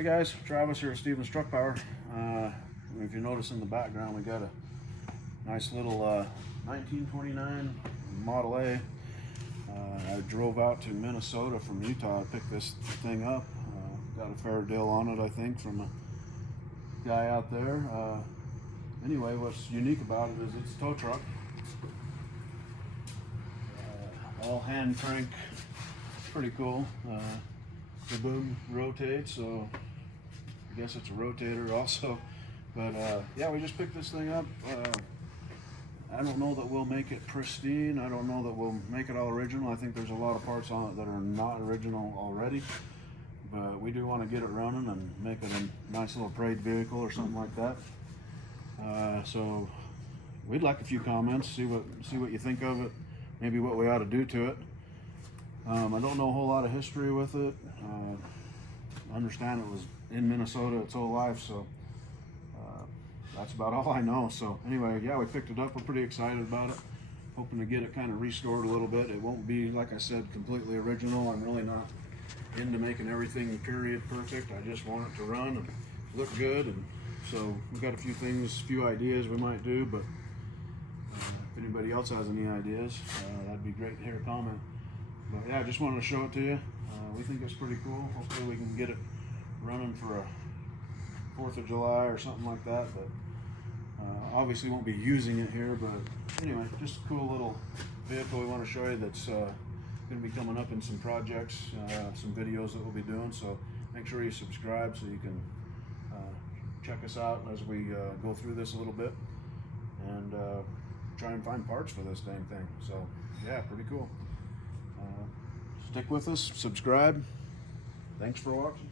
Hey guys, Travis here at Stevens Truck Power. If you notice in the background, we got a nice little 1929 Model A. I drove out to Minnesota from Utah to pick this thing up. Got a fair deal on it, I think, from a guy out there. Anyway, what's unique about it is it's a tow truck. All hand crank, pretty cool. The boom rotates, so I guess it's a rotator also. But yeah, we just picked this thing up. I don't know that we'll make it pristine. I don't know that we'll make it all original. I think there's a lot of parts on it that are not original already. But we do want to get it running and make it a nice little parade vehicle or something like that. So we'd like a few comments, see what you think of it, maybe what we ought to do to it. I don't know a whole lot of history with it. I understand it was in Minnesota its whole life, so that's about all I know. So anyway, yeah, we picked it up. We're pretty excited about it. Hoping to get it kind of restored a little bit. It won't be, like I said, completely original. I'm really not into making everything period perfect. I just want it to run and look good. And so we've got a few ideas we might do, but if anybody else has any ideas, that'd be great to hear a comment. But yeah, I just wanted to show it to you. We think it's pretty cool. Hopefully we can get it running for a 4th of July or something like that. But obviously won't be using it here. But anyway, just a cool little vehicle we want to show you that's going to be coming up in some projects, some videos that we'll be doing. So make sure you subscribe so you can check us out as we go through this a little bit and try and find parts for this dang thing. So yeah, pretty cool. Stick with us, subscribe. Thanks for watching.